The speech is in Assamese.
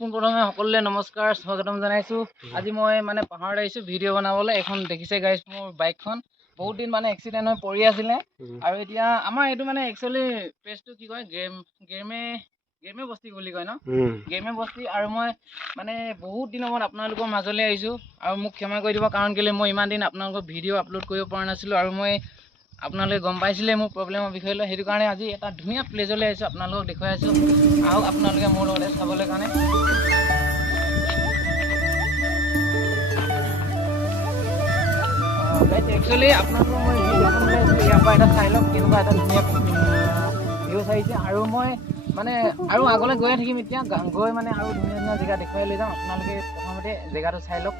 পোনপ্ৰথমে সকলোলে নমস্কাৰ স্বাগতম জনাইছো। আজি মই মানে পাহাৰত আহিছো ভিডিঅ' বনাবলৈ। এখন দেখিছে গাইছ মোৰ বাইকখন বহুত দিন মানে এক্সিডেণ্ট হৈ পৰি আছিলে আৰু এতিয়া আমাৰ এইটো মানে একচুৱেলি প্লেচটো কি কয় গেমে বস্তি বুলি কয় ন, গেমে বস্তি। আৰু মই মানে বহুত দিনৰ মূৰত আপোনালোকৰ মাজলৈ আহিছো আৰু মোক ক্ষমা কৰি দিব, কাৰণ কেলৈ মই ইমান দিন আপোনালোকৰ ভিডিঅ' আপলোড কৰিব পৰা নাছিলোঁ আৰু মই আপোনালোকে গম পাইছিলে মোৰ প্ৰব্লেমৰ বিষয়ে লৈ। সেইটো কাৰণে আজি এটা ধুনীয়া প্লেচলৈ আহিছোঁ, আপোনালোকক দেখুৱাই আছোঁ। আহক আপোনালোকে মোৰ লগতে চাবলৈ কাৰণে। একচুৱেলি আপোনালোকক মই যি দেখাবলৈ আহিছোঁ ইয়াৰ পৰা এটা চাই লওক, কেনেকুৱা এটা ধুনীয়া ভিউ চাইছে। আৰু মই মানে আৰু আগলৈ গৈয়ে থাকিম, এতিয়া গৈ মানে আৰু ধুনীয়া ধুনীয়া জেগা দেখুৱাই লৈ যাম। আপোনালোকে প্ৰথমতে জেগাটো চাই লওক।